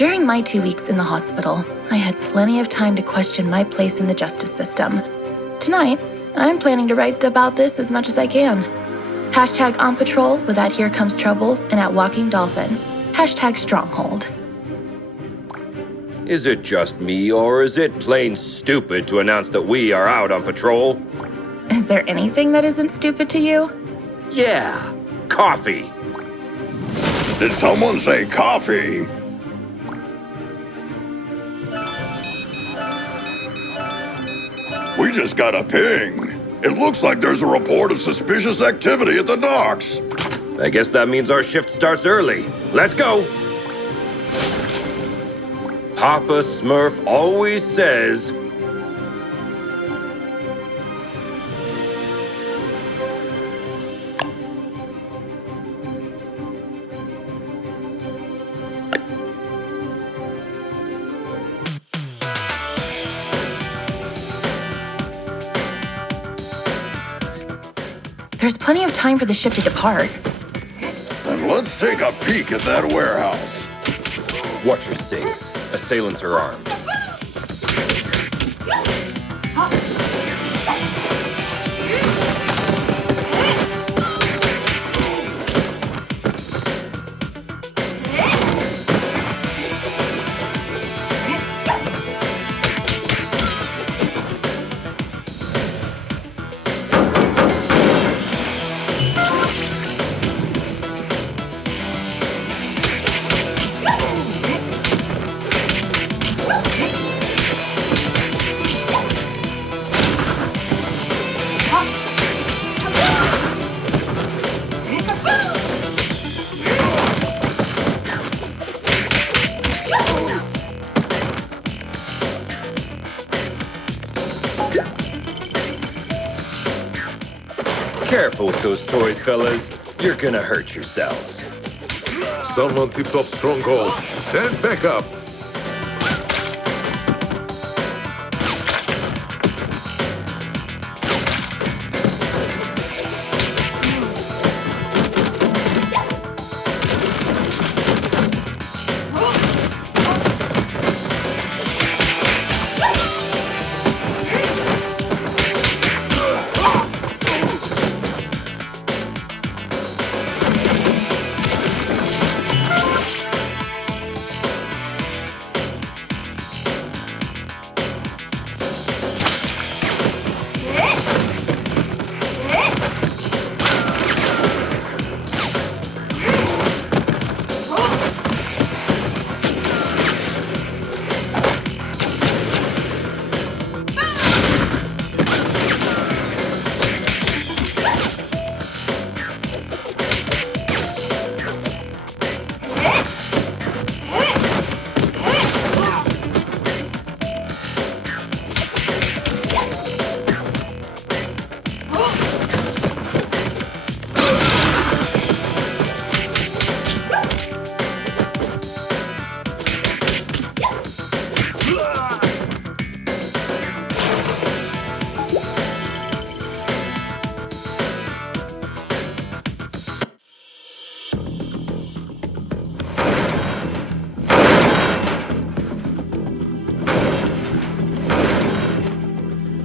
During my 2 weeks in the hospital, I had plenty of time to question my place in the justice system. Tonight, I'm planning to write about this as much as I can. Hashtag on patrol with at Here Comes Trouble and at Walking Dolphin. Hashtag Stronghold. Is it just me, or is it plain stupid to announce that we are out on patrol? Is there anything that isn't stupid to you? Yeah, coffee. Did someone say coffee? We just got a ping. It looks like there's a report of suspicious activity at the docks. I guess that means our shift starts early. Let's go! Papa Smurf always says... There's plenty of time for the ship to depart. And let's take a peek at that warehouse. Watch your six. Assailants are armed. Careful with those toys, fellas. You're gonna hurt yourselves. Someone tipped off Stronghold. Send backup.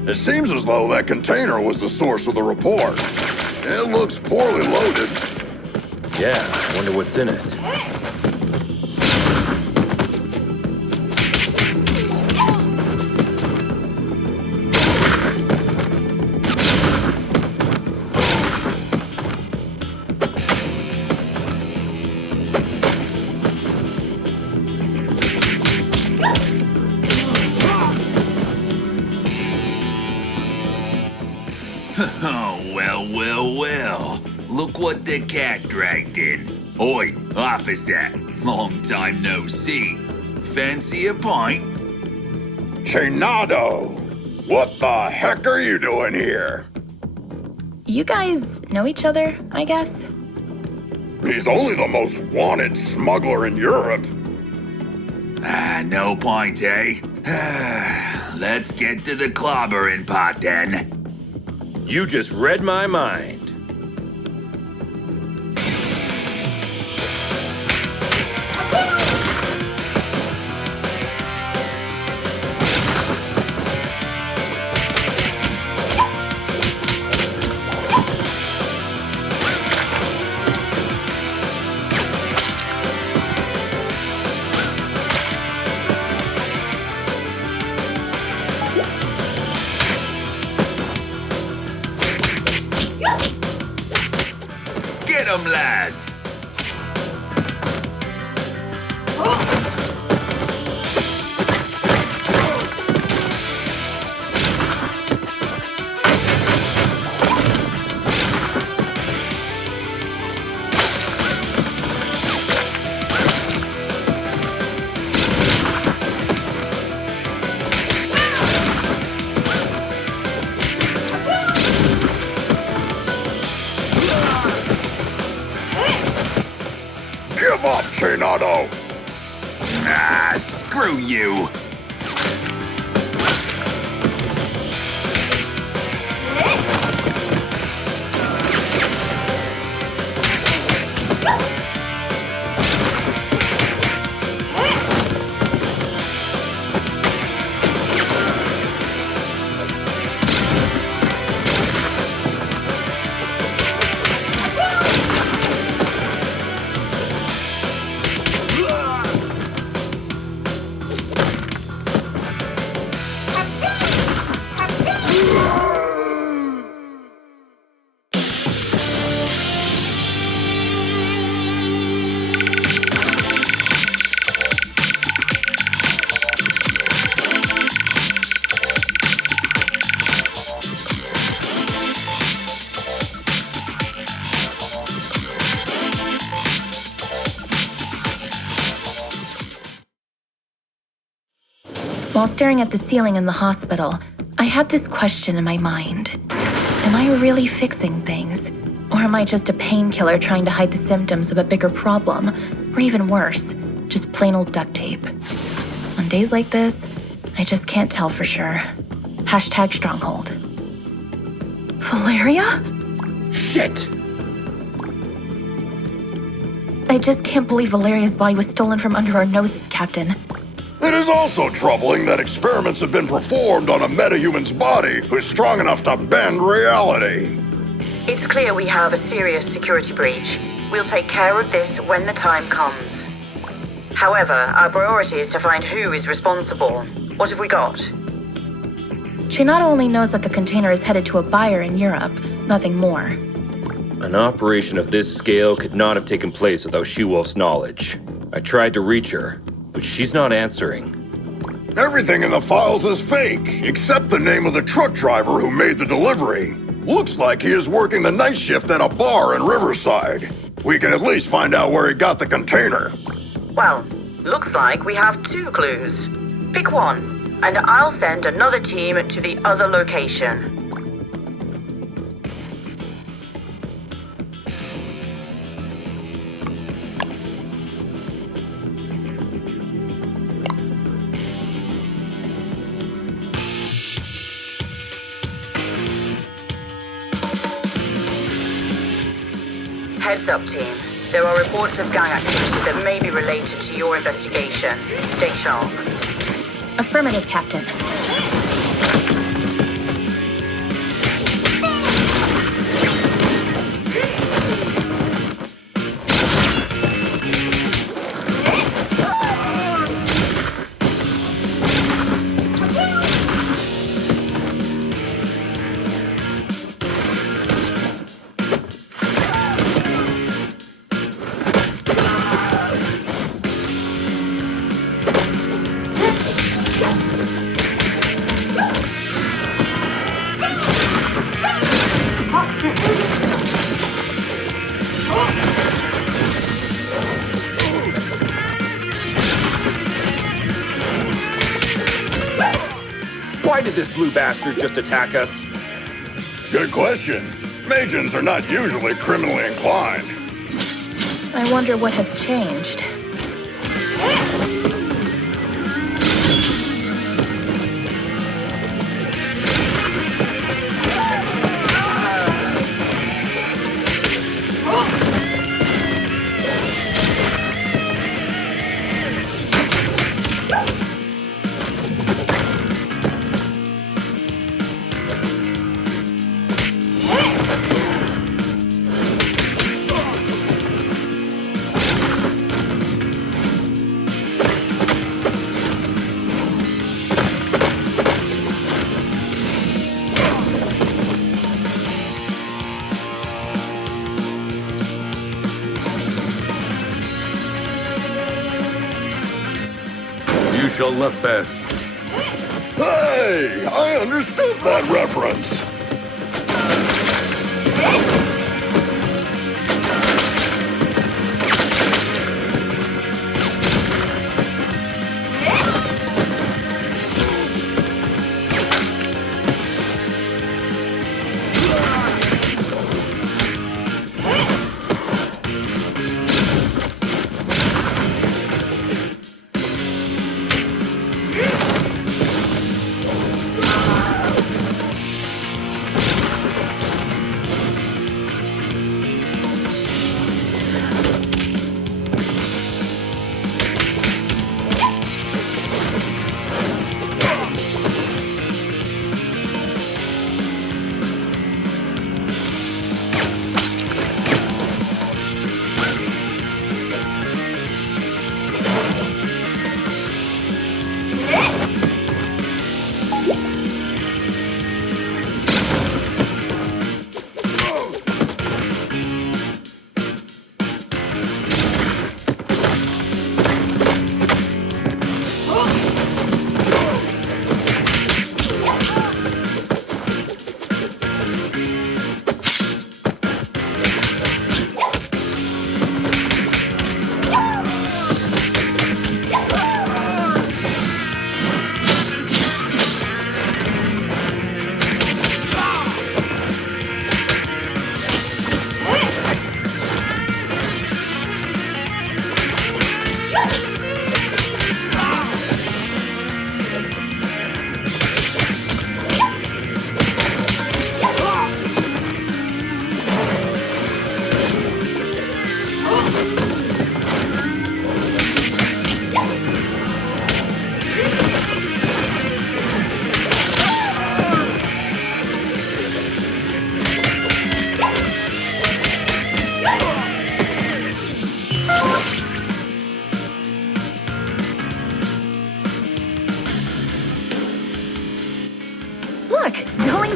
It seems as though that container was the source of the report. It looks poorly loaded. Yeah, I wonder what's in it. Oh, well. Look what the cat dragged in. Oi, officer. Long time no see. Fancy a pint? Chenado! What the heck are you doing here? You guys know each other, I guess? He's only the most wanted smuggler in Europe. No point, eh? Let's get to the clobbering pot, then. You just read my mind. Give up, Chenado! Ah, screw you! While staring at the ceiling in the hospital, I had this question in my mind. Am I really fixing things? Or am I just a painkiller trying to hide the symptoms of a bigger problem? Or even worse, just plain old duct tape? On days like this, I just can't tell for sure. Hashtag stronghold. Valeria? Shit! I just can't believe Valeria's body was stolen from under our noses, Captain. It is also troubling that experiments have been performed on a metahuman's body who's strong enough to bend reality. It's clear we have a serious security breach. We'll take care of this when the time comes. However, our priority is to find who is responsible. What have we got? Chenado only knows that the container is headed to a buyer in Europe, nothing more. An operation of this scale could not have taken place without She-Wolf's knowledge. I tried to reach her, but she's not answering. Everything in the files is fake, except the name of the truck driver who made the delivery. Looks like he is working the night shift at a bar in Riverside. We can at least find out where he got the container. Well, looks like we have 2 clues. Pick one, and I'll send another team to the other location. Heads up, team. There are reports of gang activity that may be related to your investigation. Stay sharp. Affirmative, Captain. Why did this blue bastard just attack us? Good question. Magians are not usually criminally inclined. I wonder what has changed. You shall not pass. Hey, I understood that reference.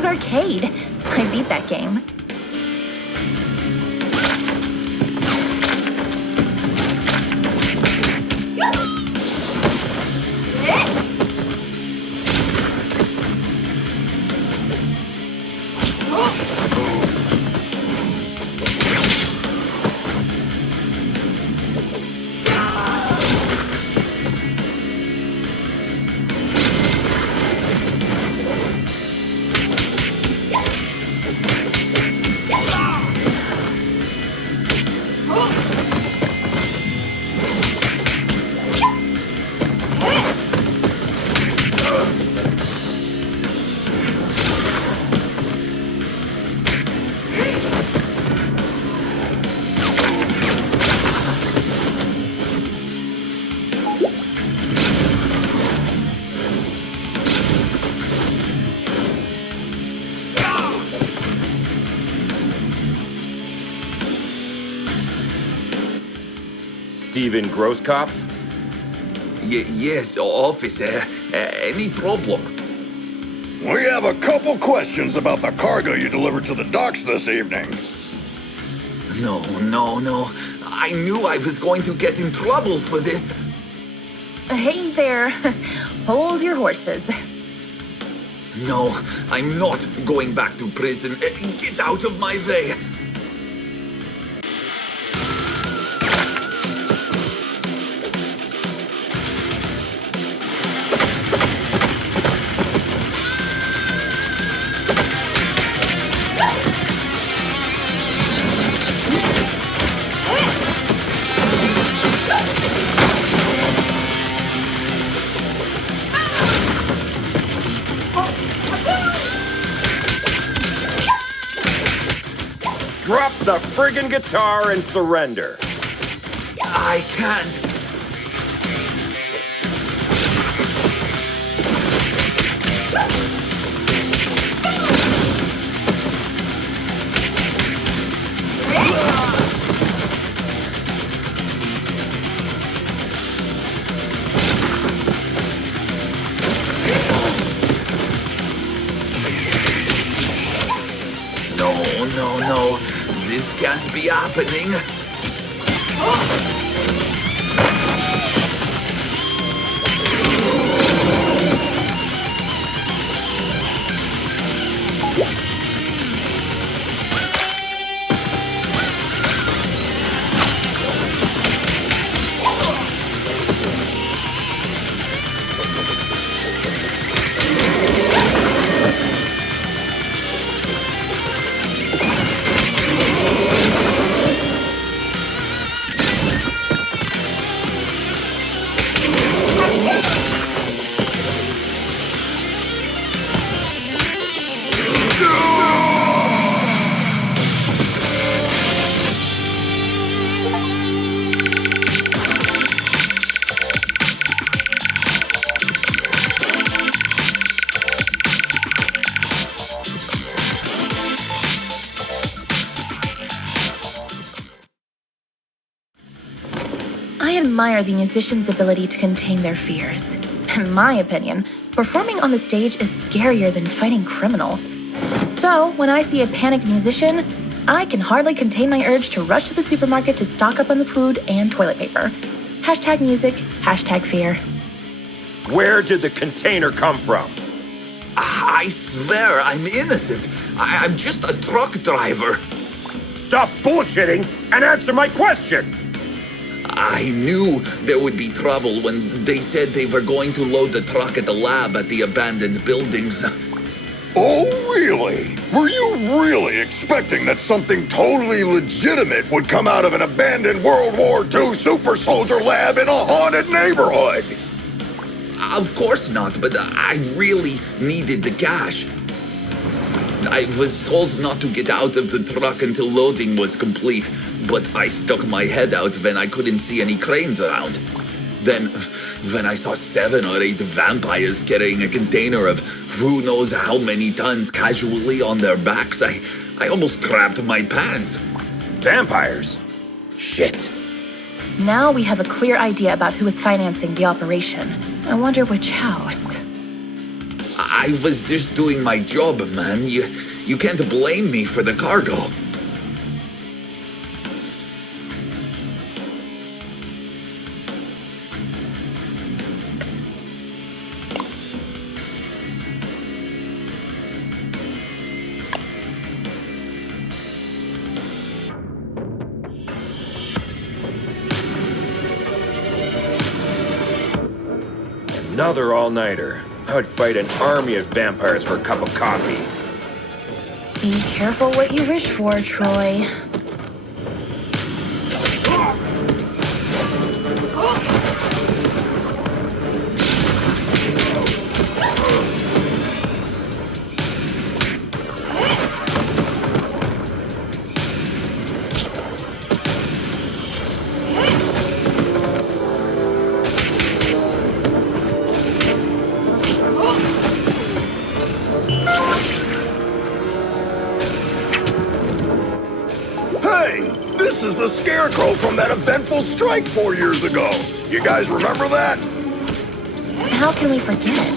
Arcade. I beat that game. Steven Grosskopf? Yes, officer. Any problem? We have a couple questions about the cargo you delivered to the docks this evening. No. I knew I was going to get in trouble for this. Hey there. Hold your horses. No, I'm not going back to prison. Get out of my way. Drop the friggin' guitar and surrender. I can't. No. This can't be happening. I admire the musician's ability to contain their fears. In my opinion, performing on the stage is scarier than fighting criminals. So, when I see a panicked musician, I can hardly contain my urge to rush to the supermarket to stock up on the food and toilet paper. Hashtag music, hashtag fear. Where did the container come from? I swear I'm innocent. I'm just a truck driver. Stop bullshitting and answer my question! I knew there would be trouble when they said they were going to load the truck at the lab at the abandoned buildings. Oh, really? Were you really expecting that something totally legitimate would come out of an abandoned World War II super soldier lab in a haunted neighborhood. Of course not, but I really needed the cash. I was told not to get out of the truck until loading was complete, but I stuck my head out when I couldn't see any cranes around. Then, when I saw 7 or 8 vampires carrying a container of who knows how many tons casually on their backs, I almost crapped my pants. Vampires? Shit. Now we have a clear idea about who is financing the operation. I wonder which house. I was just doing my job, man. You can't blame me for the cargo. Another all-nighter. I would fight an army of vampires for a cup of coffee. Be careful what you wish for, Troy. This is the Scarecrow from that eventful strike 4 years ago. You guys remember that? How can we forget?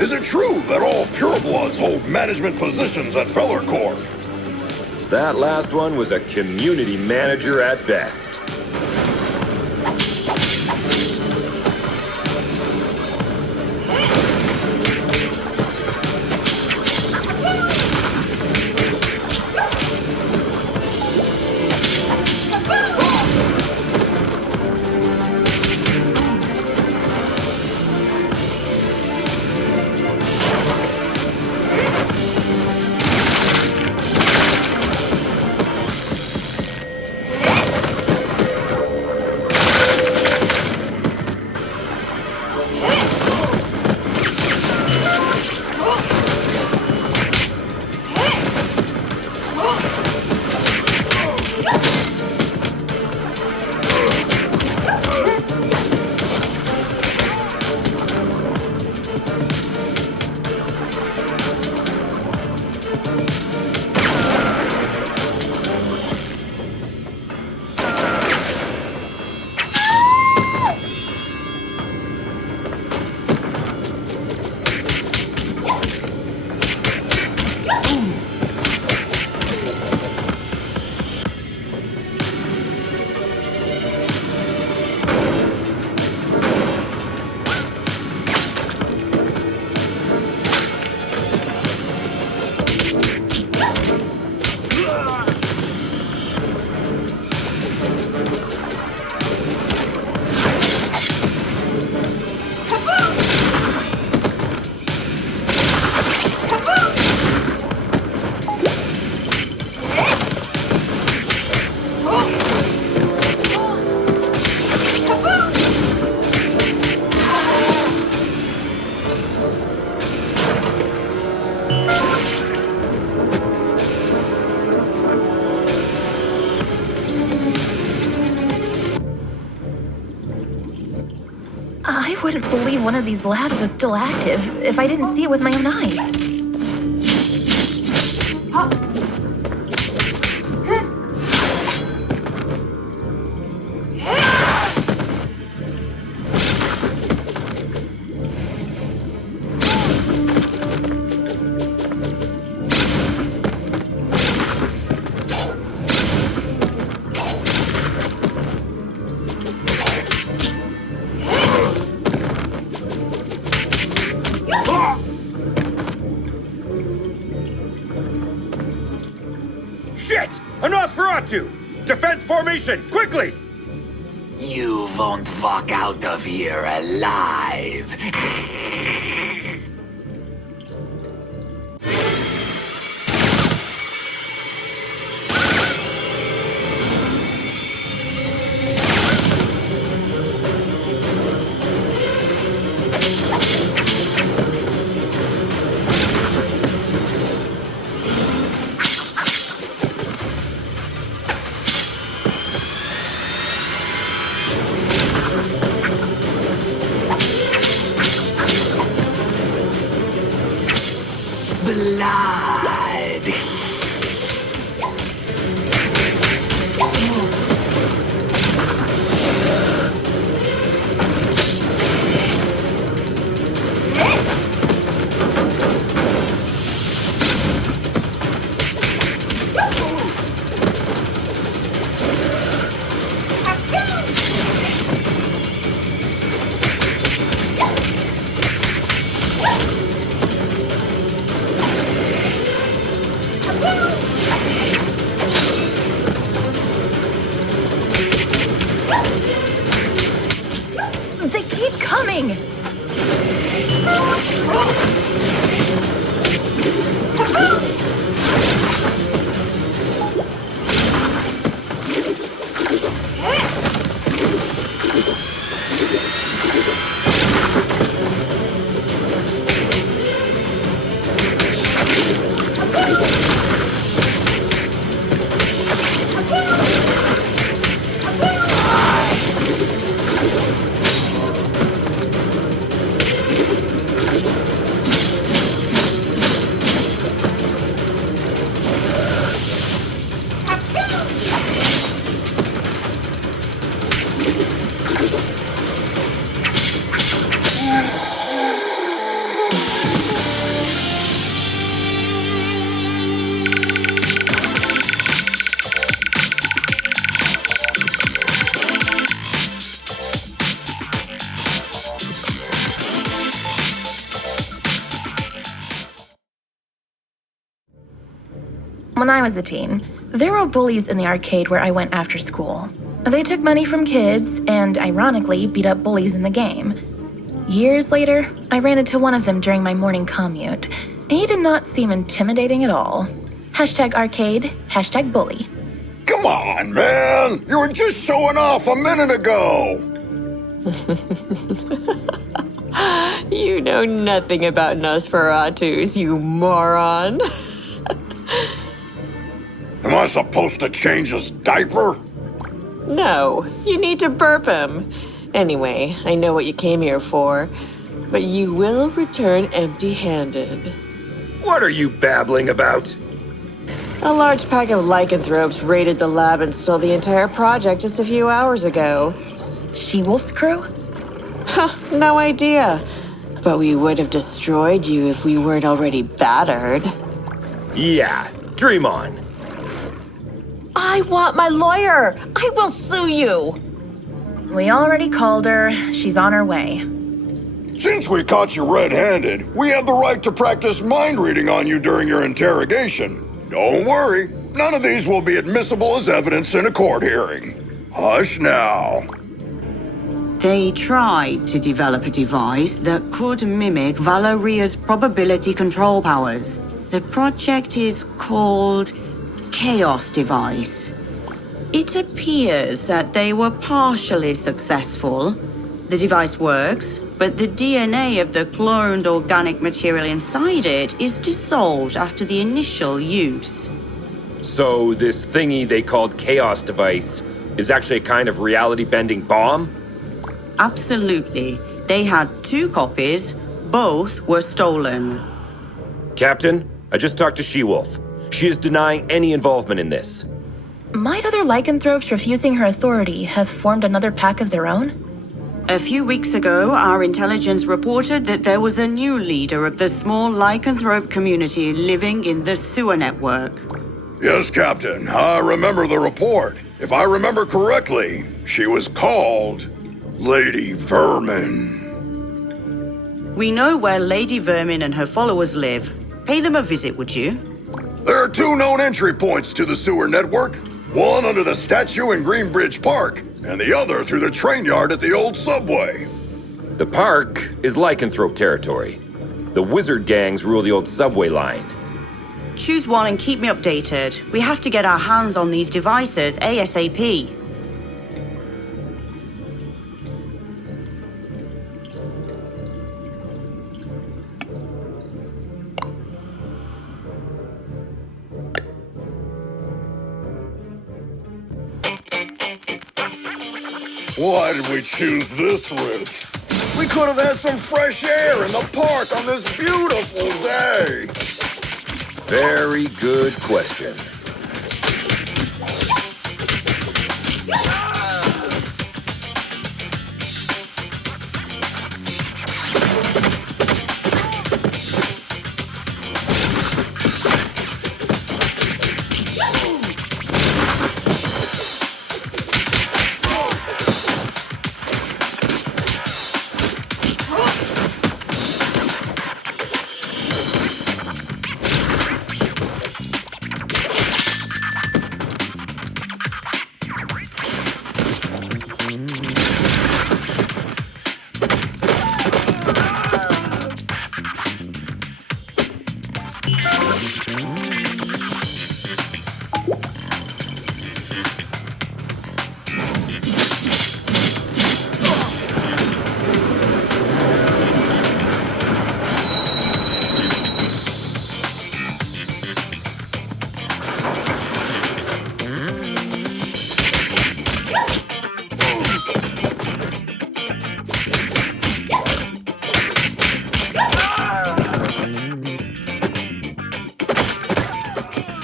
Is it true that all purebloods hold management positions at Feller Corp? That last one was a community manager at best. I wouldn't believe one of these labs was still active if I didn't see it with my own eyes. Nosferatu! Defense formation, quickly! You won't walk out of here alive. Blood. They keep coming! When I was a teen, there were bullies in the arcade where I went after school. They took money from kids and, ironically, beat up bullies in the game. Years later, I ran into one of them during my morning commute. He did not seem intimidating at all. #arcade, #bully. Come on, man! You were just showing off a minute ago! You know nothing about Nosferatus, you moron. Am I supposed to change his diaper? No, you need to burp him. Anyway, I know what you came here for, but you will return empty-handed. What are you babbling about? A large pack of lycanthropes raided the lab and stole the entire project just a few hours ago. She-Wolf's crew? No idea. But we would have destroyed you if we weren't already battered. Yeah, dream on. I want my lawyer! I will sue you! We already called her. She's on her way. Since we caught you red-handed, we have the right to practice mind reading on you during your interrogation. Don't worry, none of these will be admissible as evidence in a court hearing. Hush now. They tried to develop a device that could mimic Valeria's probability control powers. The project is called Chaos Device. It appears that they were partially successful. The device works, but the DNA of the cloned organic material inside it is dissolved after the initial use. So this thingy they called Chaos Device is actually a kind of reality-bending bomb? Absolutely. They had 2 copies. Both were stolen. Captain, I just talked to She-Wolf. She is denying any involvement in this. Might other lycanthropes refusing her authority have formed another pack of their own? A few weeks ago, our intelligence reported that there was a new leader of the small lycanthrope community living in the sewer network. Yes, Captain, I remember the report. If I remember correctly, she was called Lady Vermin. We know where Lady Vermin and her followers live. Pay them a visit, would you? There are 2 known entry points to the sewer network. One under the statue in Greenbridge Park, and the other through the train yard at the old subway. The park is lycanthrope territory. The wizard gangs rule the old subway line. Choose one and keep me updated. We have to get our hands on these devices ASAP. Why did we choose this route? We could have had some fresh air in the park on this beautiful day. Very good question.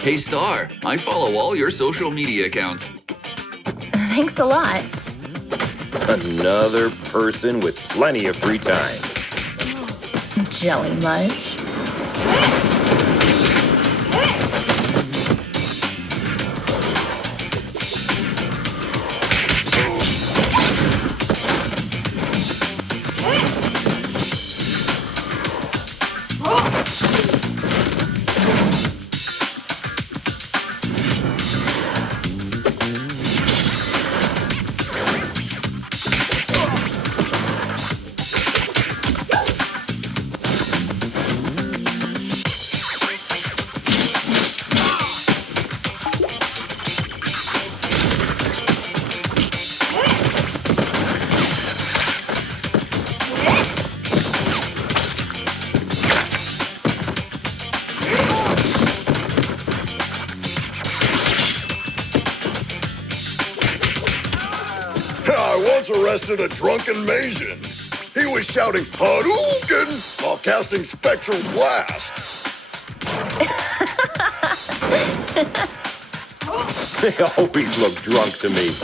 Hey Star, I follow all your social media accounts. Thanks a lot. Another person with plenty of free time. Jelly much? I once arrested a drunken Mayhem. He was shouting Hadouken while casting spectral blast. They always look drunk to me.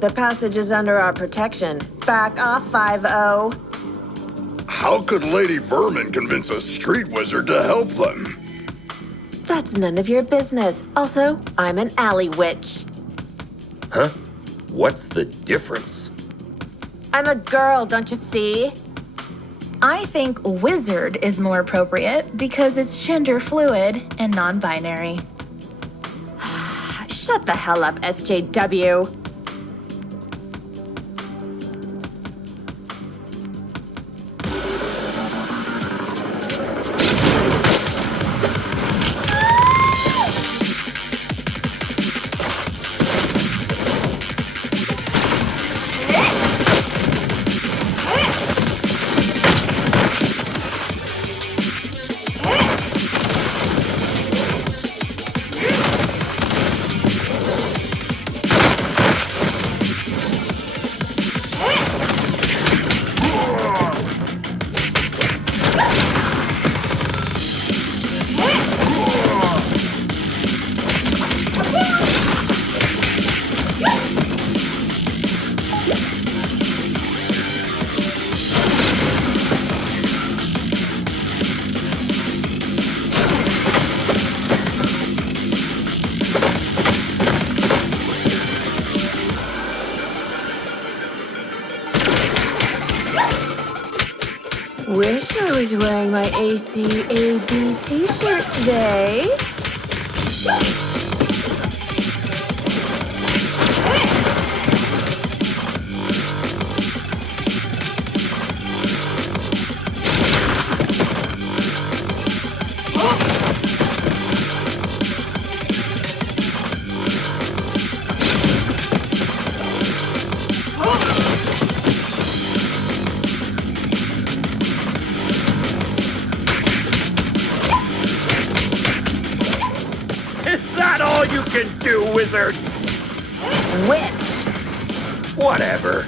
The passage is under our protection. Back off, 5-0. How could Lady Vermin convince a street wizard to help them? That's none of your business. Also, I'm an alley witch. Huh? What's the difference? I'm a girl, don't you see? I think wizard is more appropriate because it's gender fluid and non-binary. Shut the hell up, SJW. Wish I was wearing my ACAB t-shirt today. All you can do, wizard! Witch! Whatever.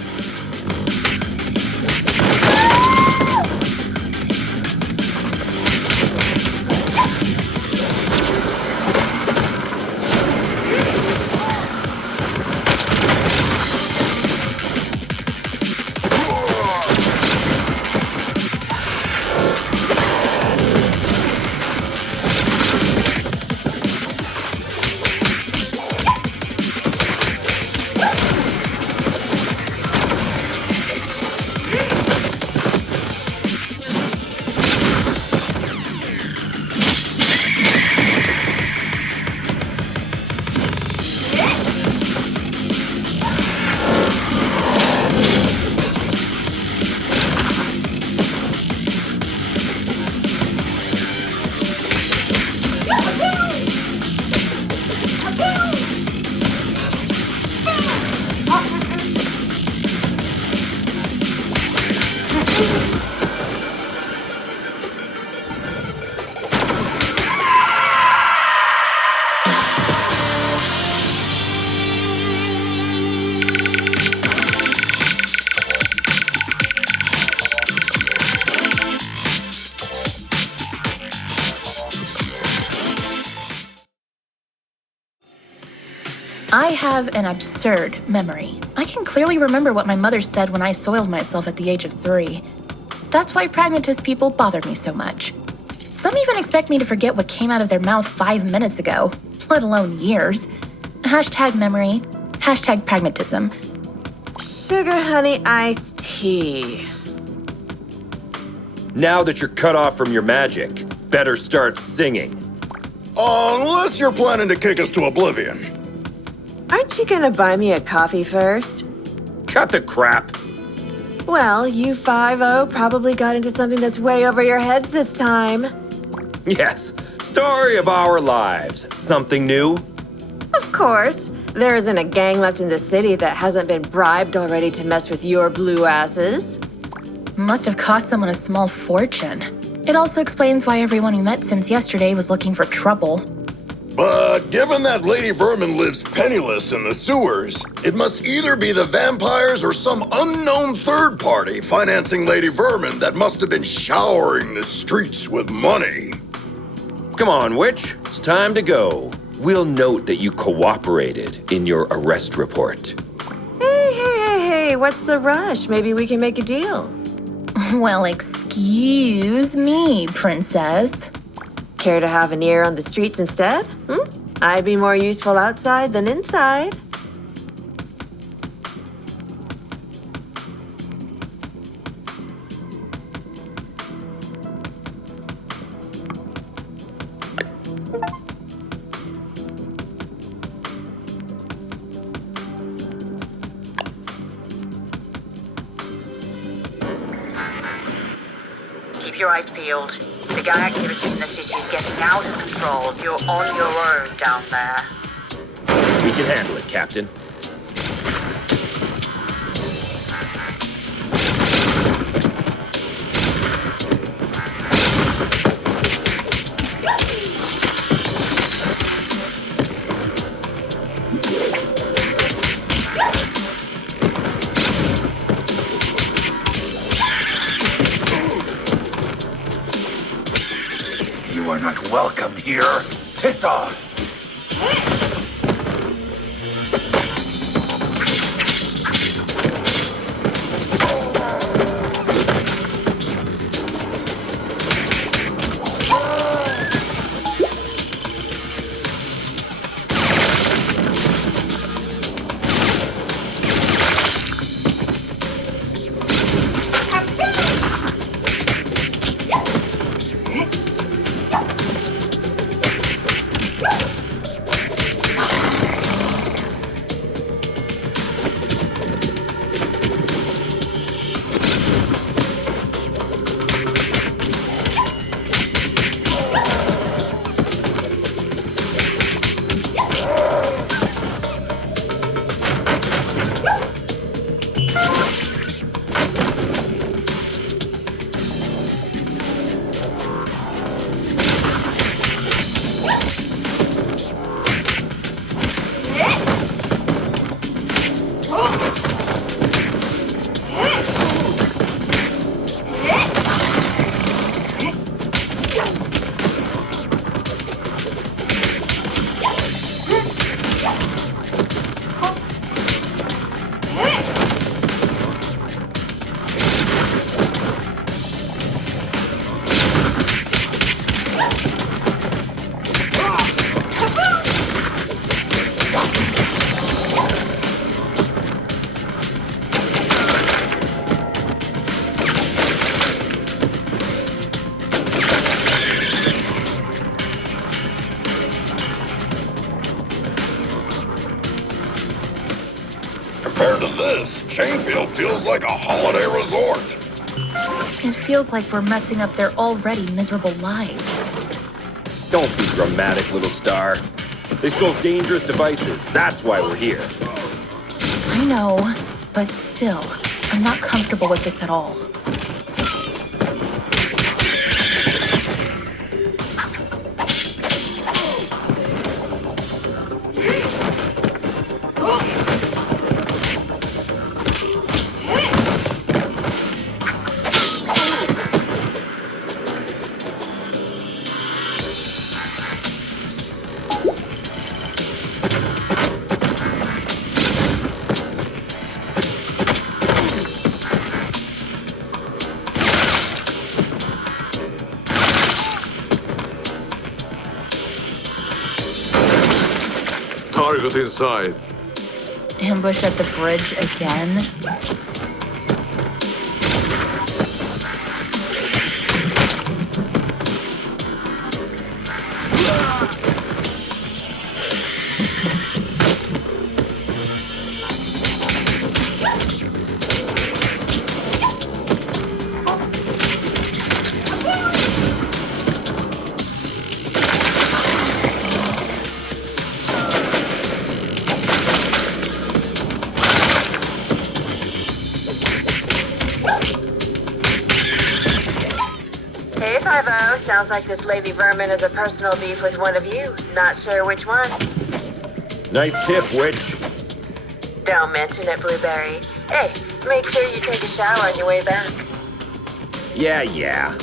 I have an absurd memory. I can clearly remember what my mother said when I soiled myself at the age of 3. That's why pragmatist people bother me so much. Some even expect me to forget what came out of their mouth 5 minutes ago, let alone years. Hashtag memory, hashtag pragmatism. Sugar honey iced tea. Now that you're cut off from your magic, better start singing. Unless you're planning to kick us to oblivion. Aren't you gonna buy me a coffee first? Cut the crap. Well, you 5-0 probably got into something that's way over your heads this time. Yes, story of our lives. Something new? Of course. There isn't a gang left in the city that hasn't been bribed already to mess with your blue asses. Must have cost someone a small fortune. It also explains why everyone we met since yesterday was looking for trouble. But given that Lady Vermin lives penniless in the sewers, it must either be the vampires or some unknown third party financing Lady Vermin that must have been showering the streets with money. Come on, witch. It's time to go. We'll note that you cooperated in your arrest report. Hey, Hey, what's the rush? Maybe we can make a deal. Well, excuse me, princess. Care to have an ear on the streets instead? I'd be more useful outside than inside. Keep your eyes peeled. The gang activity in the city is getting out of control. You're on your own down there. We can handle it, Captain. You are not welcome here. Piss off. Compared to this, Chainfield feels like a holiday resort. It feels like we're messing up their already miserable lives. Don't be dramatic, little star. They stole dangerous devices. That's why we're here. I know, but still, I'm not comfortable with this at all. Target inside. Ambush at the bridge again? Hey, 5-0. Sounds like this lady vermin has a personal beef with one of you. Not sure which one. Nice tip, witch. Don't mention it, Blueberry. Hey, make sure you take a shower on your way back. Yeah.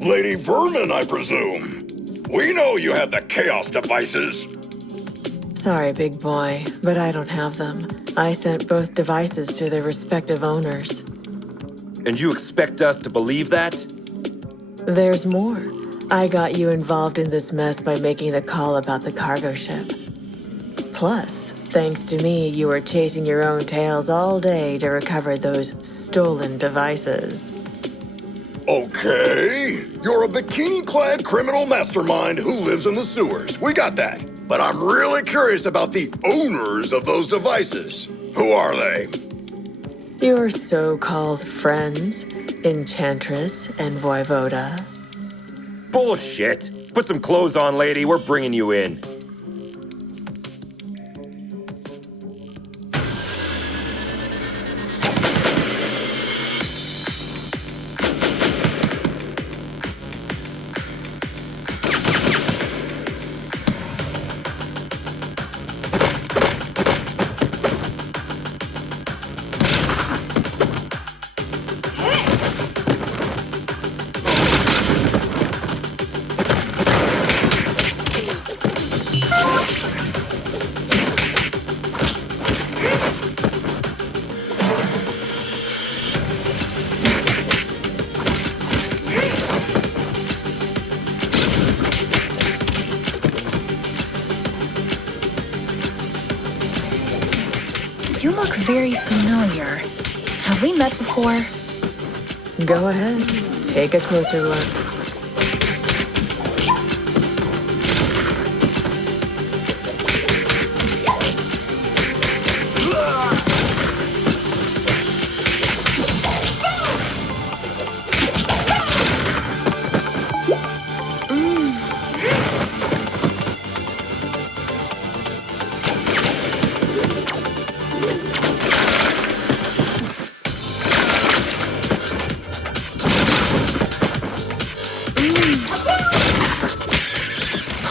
Lady Vermin, I presume. We know you have the chaos devices. Sorry, big boy, but I don't have them. I sent both devices to their respective owners. And you expect us to believe that? There's more. I got you involved in this mess by making the call about the cargo ship. Plus, thanks to me, you were chasing your own tails all day to recover those stolen devices. Okay. You're a bikini-clad criminal mastermind who lives in the sewers. We got that. But I'm really curious about the owners of those devices. Who are they? Your so-called friends, Enchantress and Voivoda. Bullshit. Put some clothes on, lady. We're bringing you in. You look very familiar. Have we met before? Go ahead, take a closer look.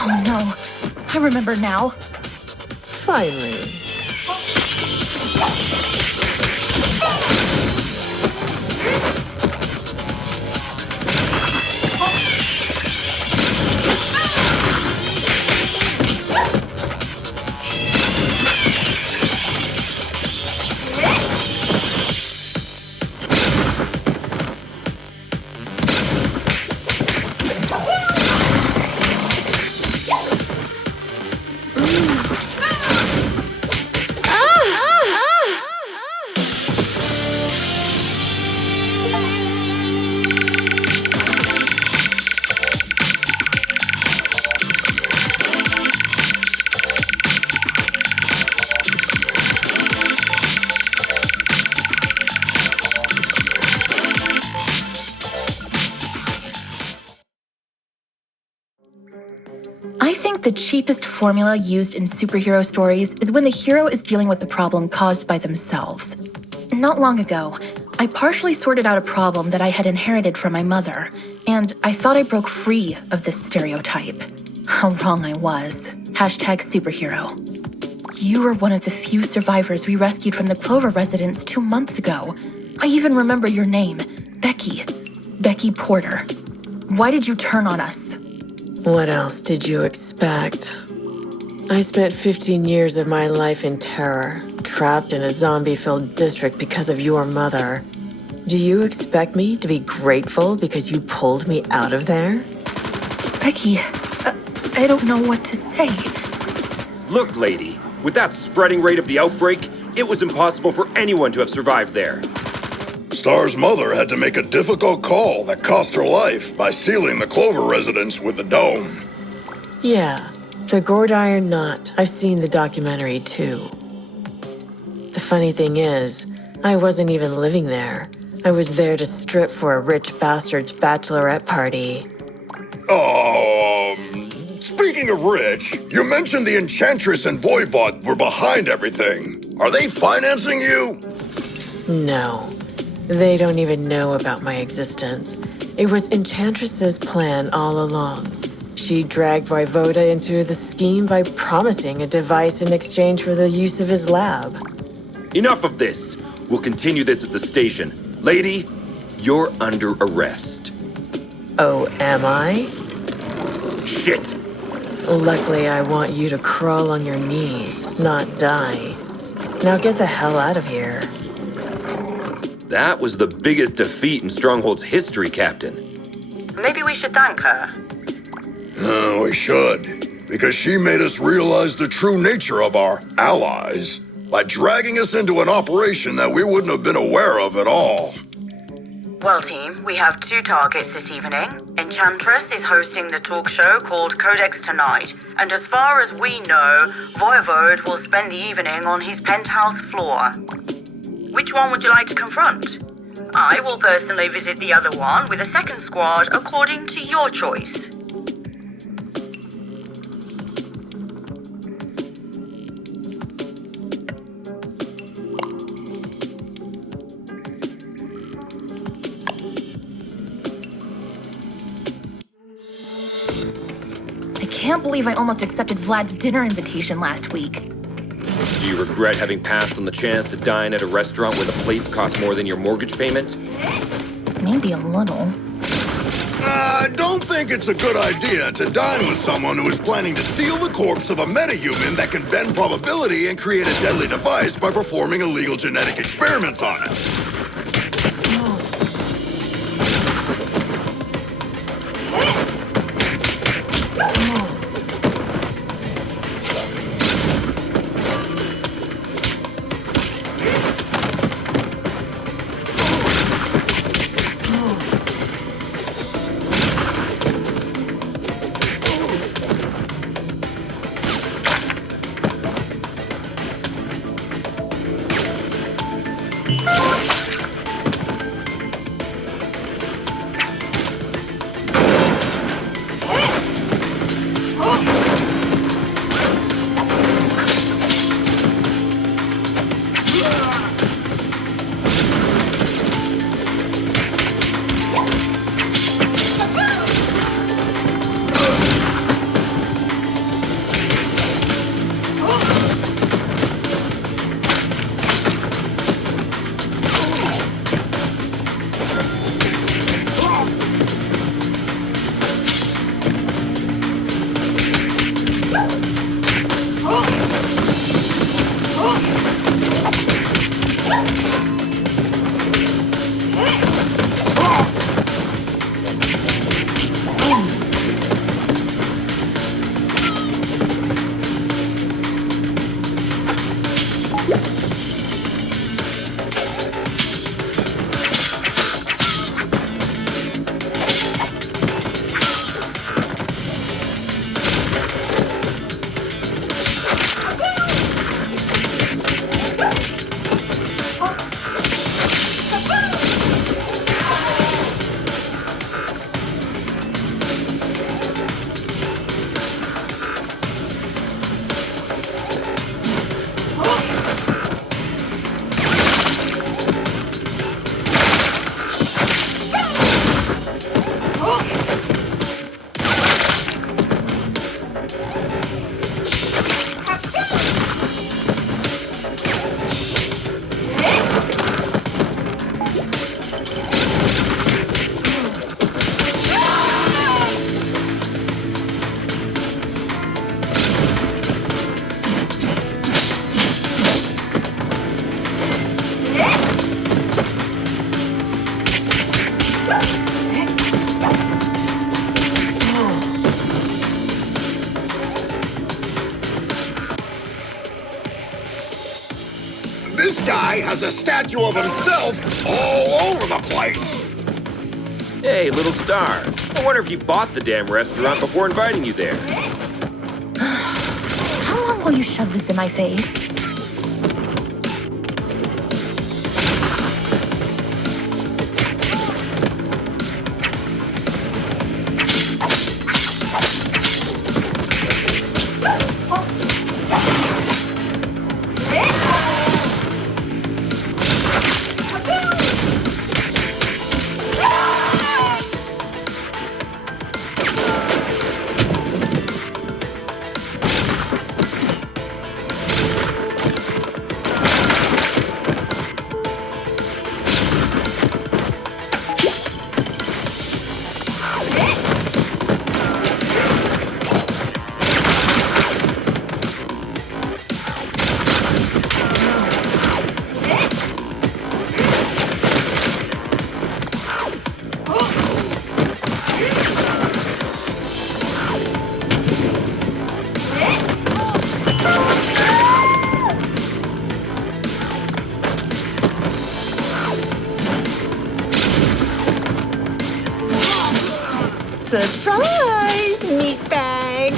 Oh no, I remember now. Finally. I think the cheapest formula used in superhero stories is when the hero is dealing with the problem caused by themselves. Not long ago, I partially sorted out a problem that I had inherited from my mother, and I thought I broke free of this stereotype. How wrong I was. #superhero. You were one of the few survivors we rescued from the Clover residence 2 months ago. I even remember your name, Becky. Becky Porter. Why did you turn on us? What else did you expect? I spent 15 years of my life in terror, trapped in a zombie-filled district because of your mother. Do you expect me to be grateful because you pulled me out of there? Becky, I don't know what to say. Look, lady, With that spreading rate of the outbreak, it was impossible for anyone to have survived there. Star's mother had to make a difficult call that cost her life by sealing the Clover residence with a dome. Yeah, the gourd iron knot. I've seen the documentary too. The funny thing is, I wasn't even living there. I was there to strip for a rich bastard's bachelorette party. Speaking of rich, you mentioned the Enchantress and Voivod were behind everything. Are they financing you? No, they don't even know about my existence. It was Enchantress's plan all along. She dragged Voivoda into the scheme by promising a device in exchange for the use of his lab. Enough of this. We'll continue this at the station. Lady, you're under arrest. Oh, am I? Shit! Luckily, I want you to crawl on your knees, not die. Now get the hell out of here. That was the biggest defeat in Stronghold's history, Captain. Maybe we should thank her. We should. Because she made us realize the true nature of our allies by dragging us into an operation that we wouldn't have been aware of at all. Well, team, we have 2 targets this evening. Enchantress is hosting the talk show called Codex tonight, and as far as we know, Voivode will spend the evening on his penthouse floor. Which one would you like to confront? I will personally visit the other one with a second squad according to your choice. I can't believe I almost accepted Vlad's dinner invitation last week. Do you regret having passed on the chance to dine at a restaurant where the plates cost more than your mortgage payment? Maybe a little. I don't think it's a good idea to dine with someone who is planning to steal the corpse of a metahuman that can bend probability and create a deadly device by performing illegal genetic experiments on it. This guy has a statue of himself all over the place. Hey, little star. I wonder if you bought the damn restaurant before inviting you there. How long will you shove this in my face? Surprise, meatbag!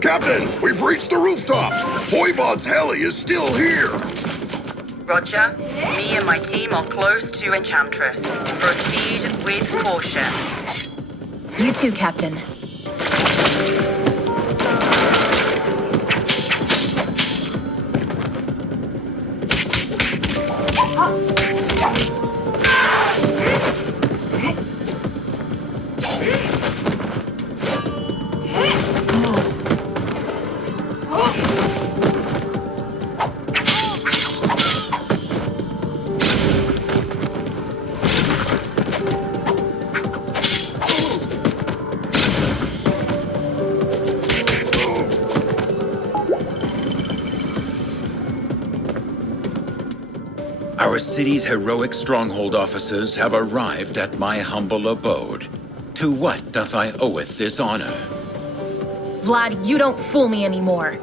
Captain, we've reached the rooftop. Voivod's heli is still here. Roger. Me and my team are close to Enchantress. Proceed with caution. You too, Captain. Our city's heroic stronghold officers have arrived at my humble abode. To what doth I oweth this honor? Vlad, you don't fool me anymore.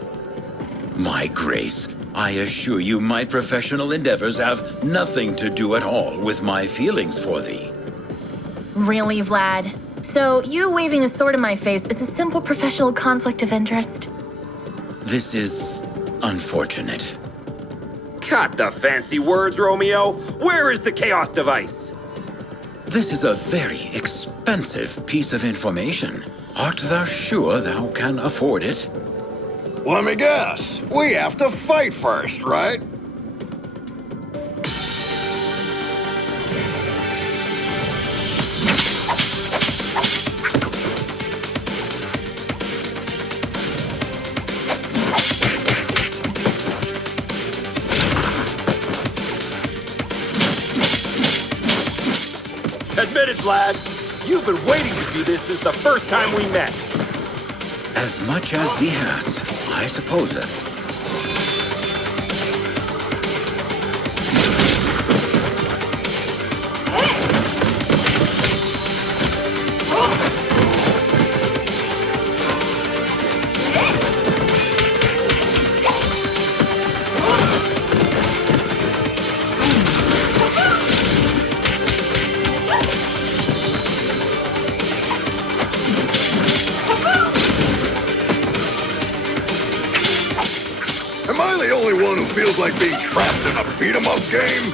My grace, I assure you my professional endeavors have nothing to do at all with my feelings for thee. Really, Vlad? So you waving a sword in my face is a simple professional conflict of interest? This is unfortunate. Cut the fancy words, Romeo. Where is the chaos device? This is a very expensive piece of information. Art thou sure thou can afford it? Let me guess. We have to fight first, right? Admit it, Vlad. You've been waiting to do this since the first time we met. As much as thee hast, I supposeth. Am I the only one who feels like being trapped in a beat-em-up game?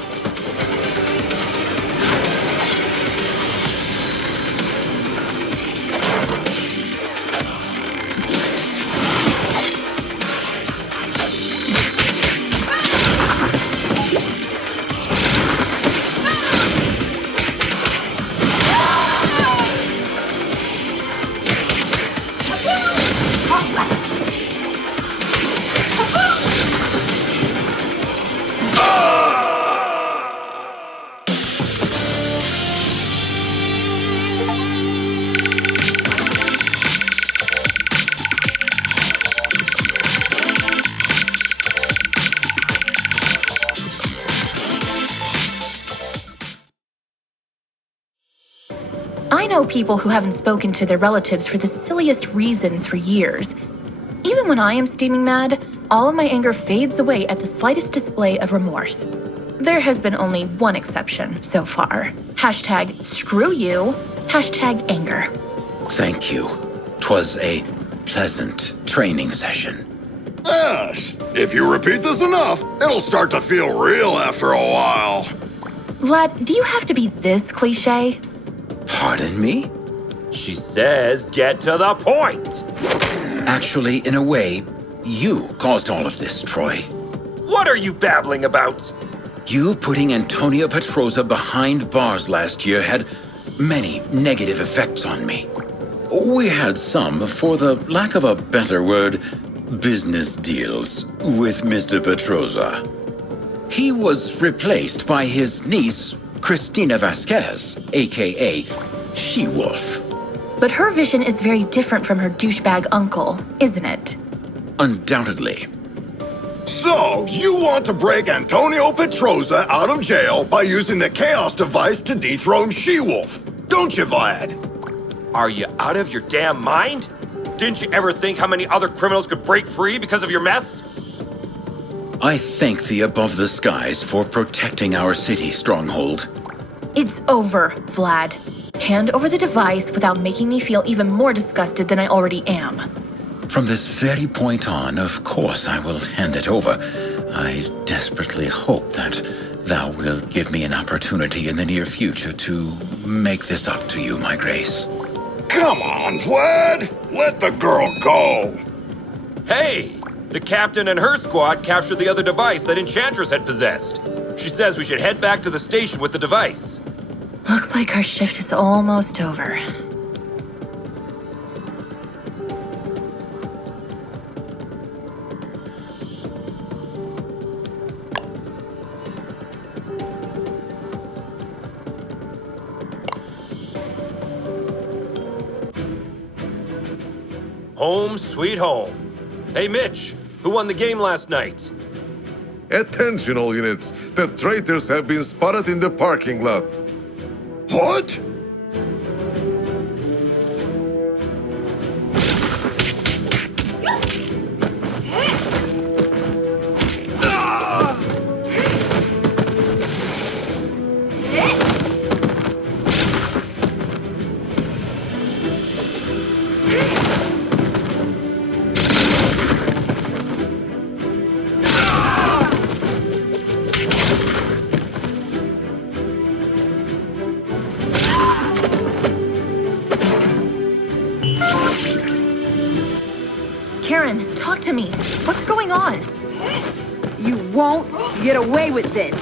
I know people who haven't spoken to their relatives for the silliest reasons for years. Even when I am steaming mad, all of my anger fades away at the slightest display of remorse. There has been only one exception so far. Hashtag screw you, hashtag anger. Thank you. 'Twas a pleasant training session. Yes, if you repeat this enough, it'll start to feel real after a while. Vlad, do you have to be this cliche? Pardon me? She says get to the point. Actually, in a way, you caused all of this, Troy. What are you babbling about? You putting Antonio Petroza behind bars last year had many negative effects on me. We had some, for the lack of a better word, business deals with Mr. Petroza. He was replaced by his niece, Cristina Vasquez, aka She-Wolf. But her vision is very different from her douchebag uncle, isn't it? Undoubtedly. So, you want to break Antonio Petroza out of jail by using the Chaos device to dethrone She-Wolf, don't you, Vlad? Are you out of your damn mind? Didn't you ever think how many other criminals could break free because of your mess? I thank the above the skies for protecting our city, Stronghold. It's over, Vlad. Hand over the device without making me feel even more disgusted than I already am. From this very point on, of course I will hand it over. I desperately hope that thou wilt give me an opportunity in the near future to make this up to you, my grace. Come on, Vlad! Let the girl go! Hey! The captain and her squad captured the other device that Enchantress had possessed. She says we should head back to the station with the device. Looks like our shift is almost over. Home sweet home. Hey, Mitch, who won the game last night? Attention, all units. The traitors have been spotted in the parking lot. What? Karen, talk to me. What's going on? You won't get away with this.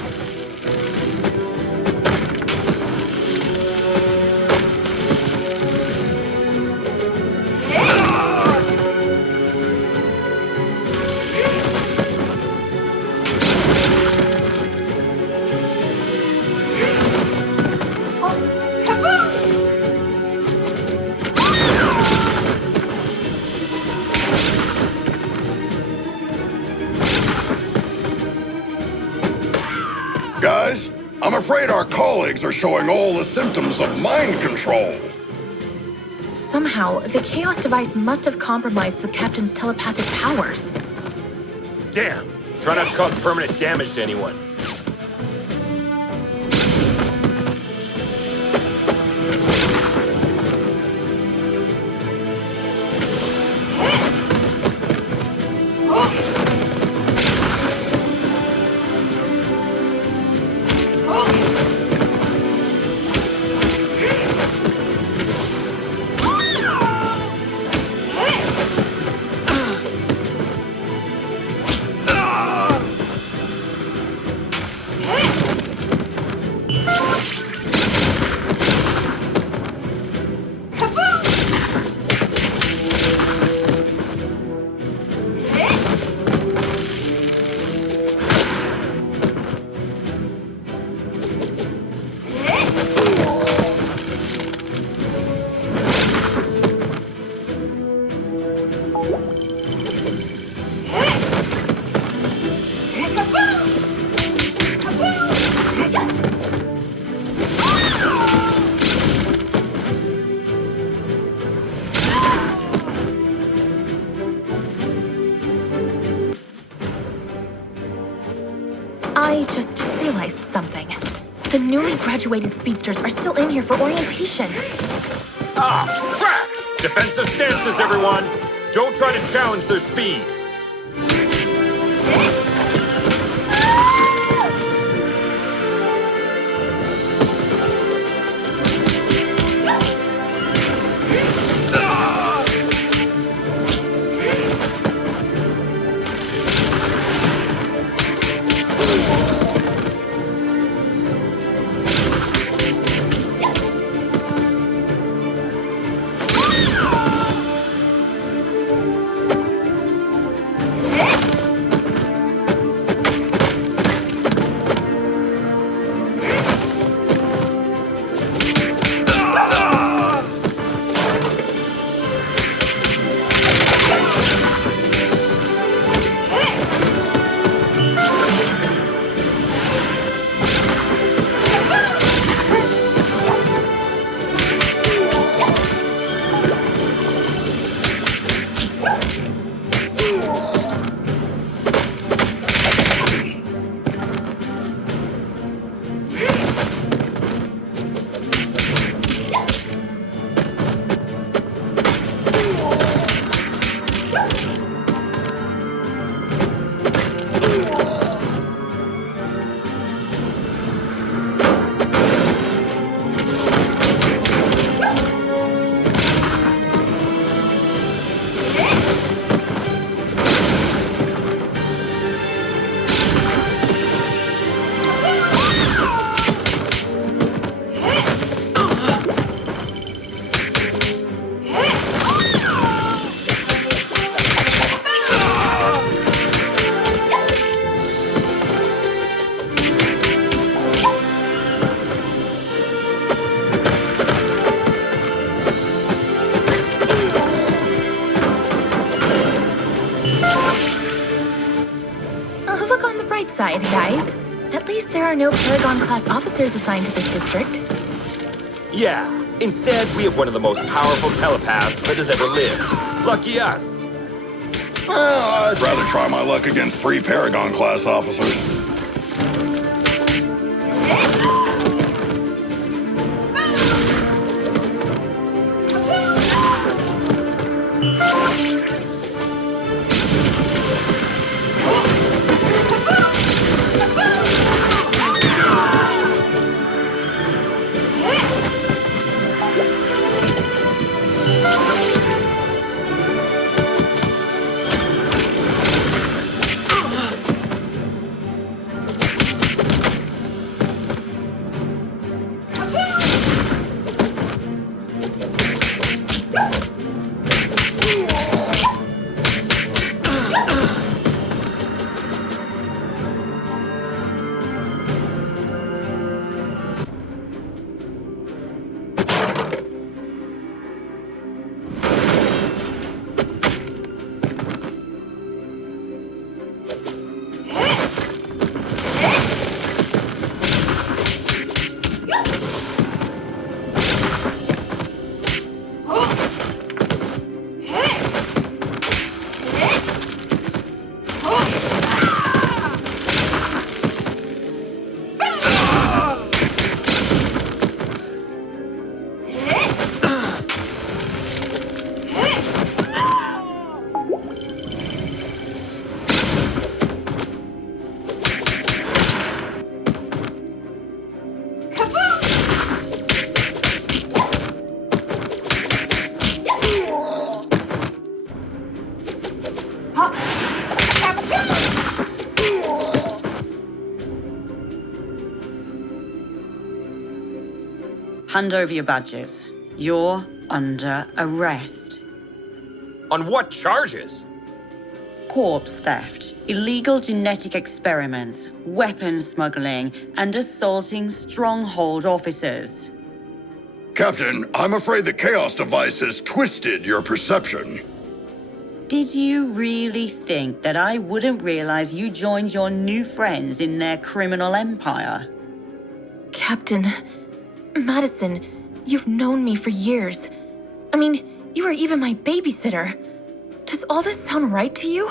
Guys, I'm afraid our colleagues are showing all the symptoms of mind control. Somehow, the Chaos device must have compromised the captain's telepathic powers. Damn. Try not to cause permanent damage to anyone. I just realized something. The newly graduated speedsters are still in here for orientation. Ah, crap! Defensive stances, everyone! Don't try to challenge their speed. Look on the bright side, guys. At least there are no Paragon-class officers assigned to this district. Yeah, instead we have one of the most powerful telepaths that has ever lived. Lucky us. I'd rather try my luck against 3 Paragon-class officers. Hand over your badges. You're under arrest. On what charges? Corpse theft, illegal genetic experiments, weapons smuggling, and assaulting stronghold officers. Captain, I'm afraid the Chaos device has twisted your perception. Did you really think that I wouldn't realize you joined your new friends in their criminal empire? Captain, Madison, you've known me for years. I mean, you were even my babysitter. Does all this sound right to you?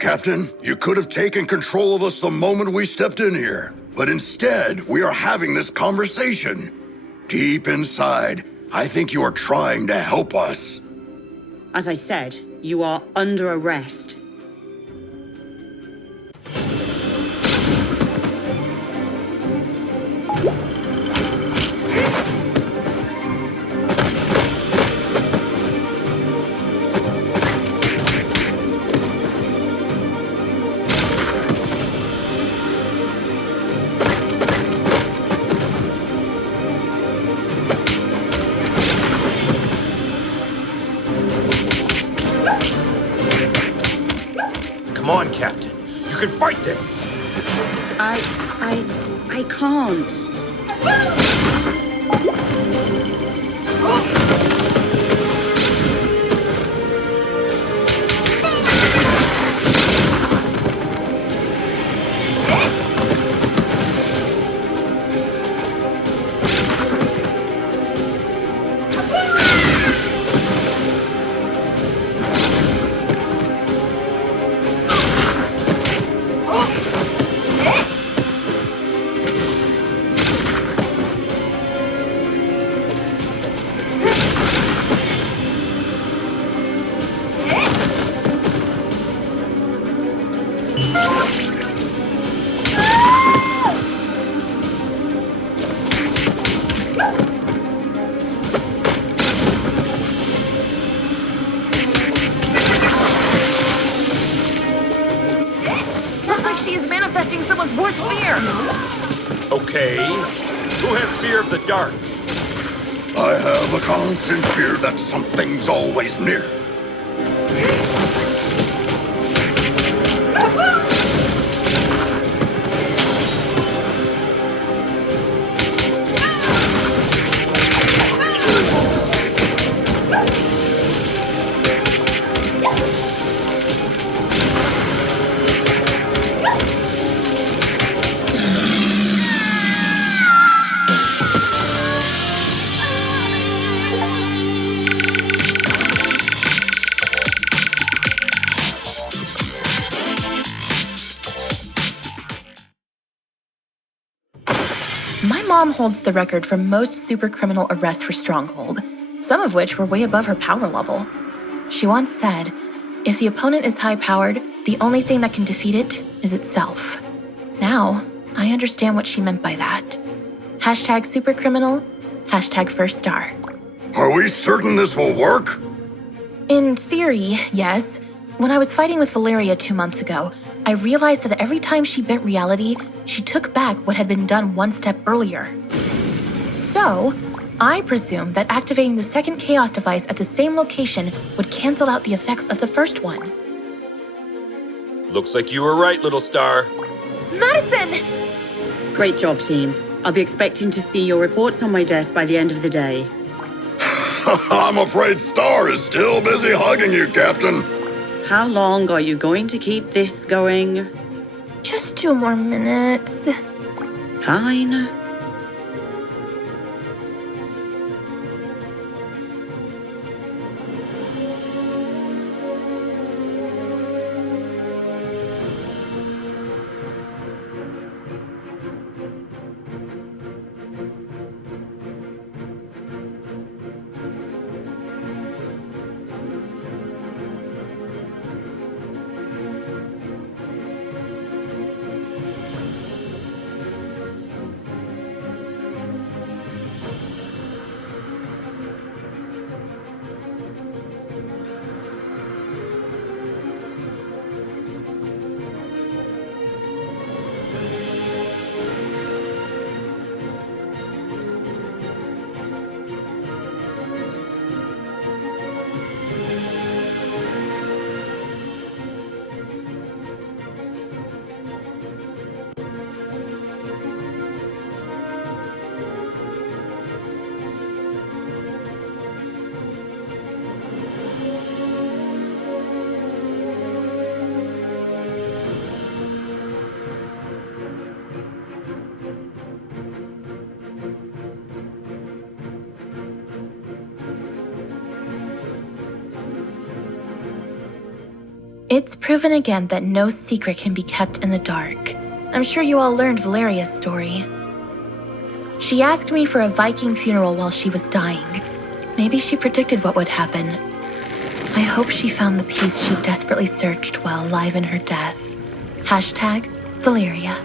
Captain, you could have taken control of us the moment we stepped in here. But instead, we are having this conversation. Deep inside, I think you are trying to help us. As I said, you are under arrest. Come on, Captain. You can fight this. I can't. Looks like she is manifesting someone's worst fear. Okay. Who has fear of the dark? I have a constant fear that something's always near. My mom holds the record for most supercriminal arrests for Stronghold, some of which were way above her power level. She once said, if the opponent is high-powered, the only thing that can defeat it is itself. Now, I understand what she meant by that. Hashtag supercriminal, hashtag first star. Are we certain this will work? In theory, yes. When I was fighting with Valeria 2 months ago, I realized that every time she bent reality, she took back what had been done one step earlier. So, I presume that activating the second chaos device at the same location would cancel out the effects of the first one. Looks like you were right, little star. Madison! Great job, team. I'll be expecting to see your reports on my desk by the end of the day. I'm afraid Star is still busy hugging you, Captain. How long are you going to keep this going? Just 2 more minutes. Fine. It's proven again that no secret can be kept in the dark. I'm sure you all learned Valeria's story. She asked me for a Viking funeral while she was dying. Maybe she predicted what would happen. I hope she found the peace she desperately searched while alive in her death. #Valeria.